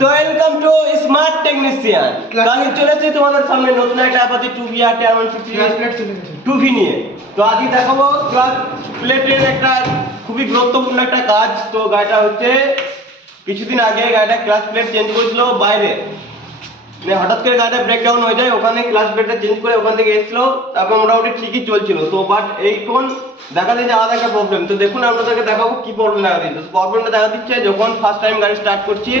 তো welcome to smart technician তো আমি চলে এসেছি তোমাদের সামনে নতুন একটা Apache two V R ten two V নিয়ে। তো আজকে দেখাবো ক্লাস প্লেটের একটা খুবই গুরুত্বপূর্ণ একটা কাজ। তো গাড়িটা হচ্ছে কিছুদিন আগে গাড়িটা ক্লাস প্লেট চেঞ্জ করেছিল বাইরে। মানে হঠাৎ করে গাড়িটা ব্রেকডাউন হয়ে যায় ওখানে ক্লাস প্লেটটা চেঞ্জ করে ওখান থেকে এসলো তারপর মোটামুটি ঠিকই চলছিল। তো বাট এইখন দেখা দিয়েছে আলাদা একটা প্রবলেম তো দেখুন আপনাদেরকে দেখাবো কি প্রবলেম দেখা দিচ্ছে। প্রবলেমটা দেখা দিচ্ছে যখন ফার্স্ট টাইম গাড়ি স্টার্ট করছি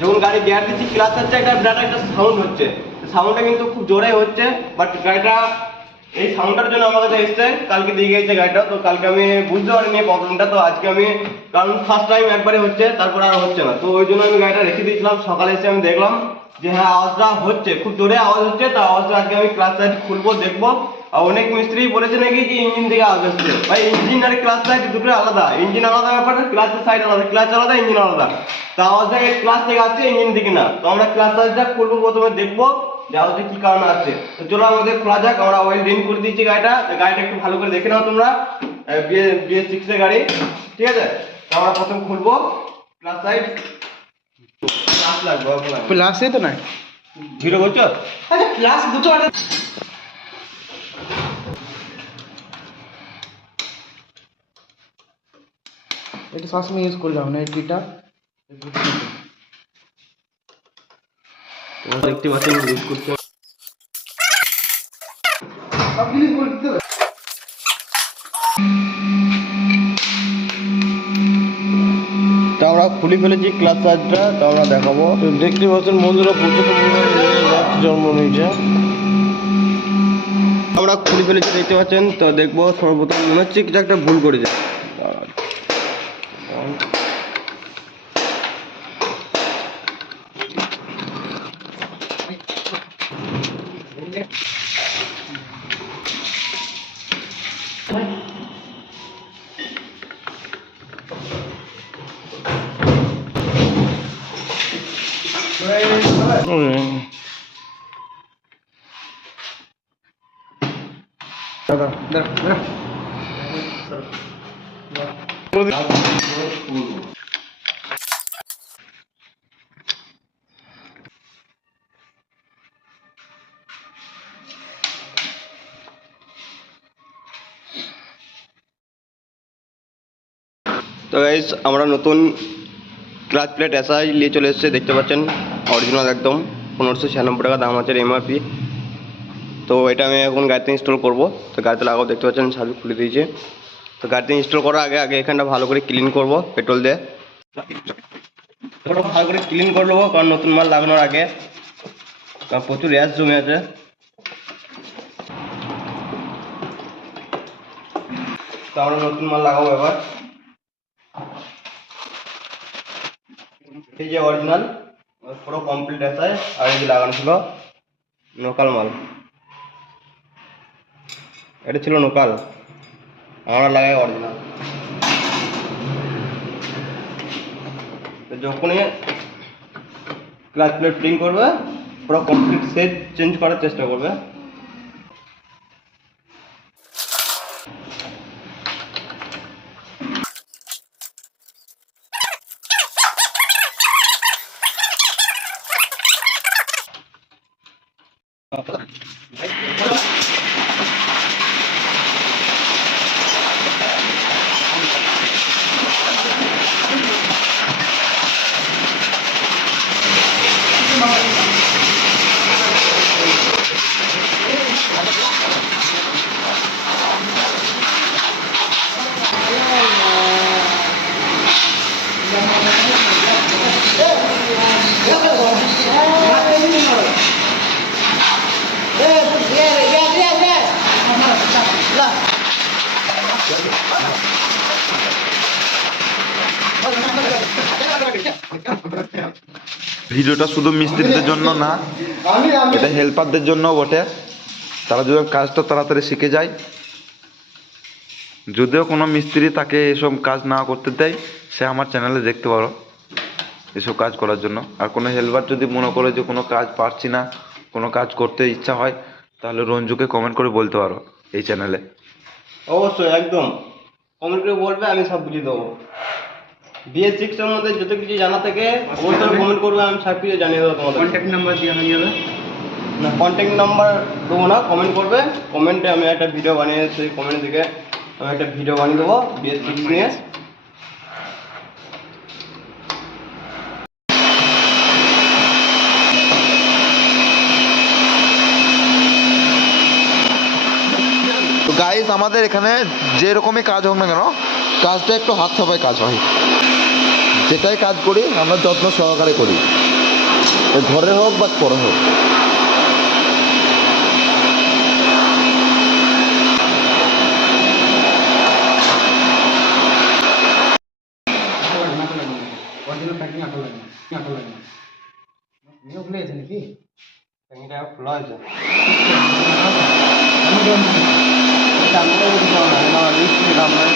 যখন গাড়ি গিয়ার দিচ্ছি ক্লাস হচ্ছে, একটা বিরাট একটা সাউন্ড হচ্ছে। সাউন্ডটা কিন্তু খুব জোরে হচ্ছে বাট গাড়িটা, এই সাউন্ডটার জন্য আমার কাছে এসছে, কালকে দিয়ে গিয়েছে গাড়িটা, তো কালকে আমি বুঝতে পারিনি প্রবলেমটা, তো আজকে আমি কারণ ফার্স্ট টাইম একবারে হচ্ছে, তারপরে আর হচ্ছে না। তো ওই জন্য আমি গাড়িটা রেখে দিয়েছিলাম, সকালে এসে আমি দেখলাম যে হ্যাঁ আওয়াজটা হচ্ছে, খুব জোরে আওয়াজ হচ্ছে, তো আওয়াজটা আজকে আমি ক্লাস সাইড খুলবো, দেখব। আর অনেক মিস্ত্রি বলেছে নাকি যে ইঞ্জিন থেকে আওয়াজ আসছে। ভাই ইঞ্জিন আর ক্লাস সাইড দুটো আলাদা। ইঞ্জিন আলাদা ব্যাপার ক্লাসের সাইড আলাদা। ক্লাস আলাদা ইঞ্জিন আলাদা। তো আওয়াজটা ক্লাস থেকে আসছে ইঞ্জিন থেকে না। তো আমরা ক্লাস সাইডটা খুলবো, প্রথমে দেখব, যে আওয়াজটা কি কারণে আসছে। তো চলো আমাদের খোলা যাক, আমরা অয়েল রিন করে দিয়েছি গাড়িটা। গাড়িটা একটু ভালো করে দেখে নাও তোমরা। বিএ বিএস সিক্স এর গাড়ি। ঠিক আছে? তো আমরা প্রথম খুলবো ক্লাস লাগবে প্লাসে তো নাই। জিরো বলছো? আচ্ছা প্লাস দুটো আছে এটা সবসময় ইউজ করলাম না এই দেখতে পাচ্ছি ইউজ করতে আমরা খুলে ফেলেছি ক্লাস চার্জটা তো আমরা দেখাবো। তো দেখতে পাচ্ছেন বন্ধুরা প্রচুর জন্ম নিয়েছে। আমরা খুলে ফেলেছি, দেখতে পাচ্ছেন, তো দেখব সর্বপ্রথম মনে হচ্ছে কিছু একটা ভুল করেছে। তো গাইস আমরা নতুন ক্লাচ প্লেট এসআই নিয়ে চলে এসেছে দেখতে পাচ্ছেন অরিজিনাল একদম, পনেরোশো ছিয়ানব্বই টাকা দাম আছে এমআরপি তো এটা আমি এখন গাড়িতে ইনস্টল করব। তো গাড়িতে লাগাবো দেখতে পাচ্ছেন, সার্ভিস খুলে দিয়েছে। তো গাড়িতে ইনস্টল করার আগে আগে এখানটা ভালো করে ক্লিন করব পেট্রোল দিয়ে। ভালো করে ক্লিন করে নেব, কারণ নতুন মাল লাগানোর আগে। কারণ প্রচুর র্যাশ জমে আছে। তো আমরা নতুন মাল লাগাবো এবার। এই যে অরিজিনাল পুরো কমপ্লিট আছে আর এই লাগানো ছিল, নোকাল মাল। এটা ছিল নোকাল। আমরা লাগাই অরিজিনাল যখনই ক্লাচ প্লেট প্রিন্ট করবে, পুরো কমপ্লিট সেট চেঞ্জ করার চেষ্টা করবে। 啊 调 ভিডিওটা শুধু মিস্ত্রিদের জন্য না, এটা হেল্পারদের জন্য বটে। তারা যদি কাজটা তাড়াতাড়ি শিখে যায়, যদিও কোনো মিস্ত্রি তাকে এসব কাজ না করতে দেয়, সে আমার চ্যানেলে দেখতে পারো এসব কাজ করার জন্য। আর কোনো হেল্পার যদি মনে করে যে কোনো কাজ পারছি না, কোনো কাজ করতে ইচ্ছা হয়, তাহলে রঞ্জুকে কমেন্ট করে বলতে পারো এই চ্যানেলে অবশ্যই, একদম। কমেন্ট করে বলবে, আমি সব বুঝিয়ে দেবো। বিএস সিক্স এর মধ্যে যত কিছু জানা থাকে অবশ্যই কমেন্ট করবে আমি সব কিছু জানিয়ে দেবো তোমাদের। কন্ট্যাক্ট নাম্বার দিয়ে হয়ে যাবে। না কন্ট্যাক্ট নাম্বার দেবো না কমেন্ট করবে। কমেন্টে আমি একটা ভিডিও বানিয়ে সেই কমেন্ট থেকে আমি একটা ভিডিও বানিয়ে দেবো বিএস সিক্স নিয়ে। তো গাইস আমাদের এখানে যে রকমই কাজ হোক না কেন কাজটা একটু হাত সাফাই কাজ হয়। যেটাই কাজ করি, আমরা যত্ন সহকারে করি। ঘরে হোক বা পরে হোক। নাকি খোলা হয়েছে list থেকে দাম নাই।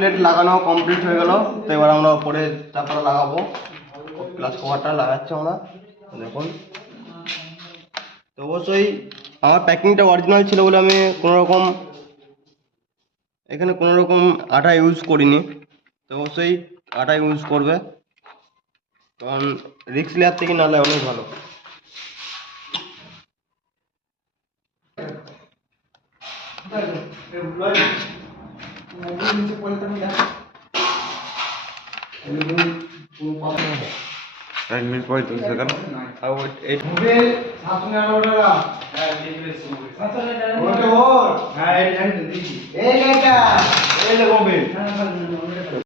প্লেট লাগানো কমপ্লিট হয়ে গেল। তো এবার আমরা ওপরে তারপরে লাগাবো। প্লাস কভারটা লাগাচ্ছি আমরা। দেখুন। তো অবশ্যই আমার প্যাকিংটা অরিজিনাল ছিল বলে আমি কোনো রকম এখানে কোনো রকম আটা ইউজ করিনি। তো অবশ্যই আটা ইউজ করবে। কারণ রিক্স লেয়ার থেকে নাহলে অনেক ভালো। আমি দেখ। এক মিনিট পঁয়ত্রিশ সেকেন্ড আর ওই- এই- টাকা। এই। এই হবে।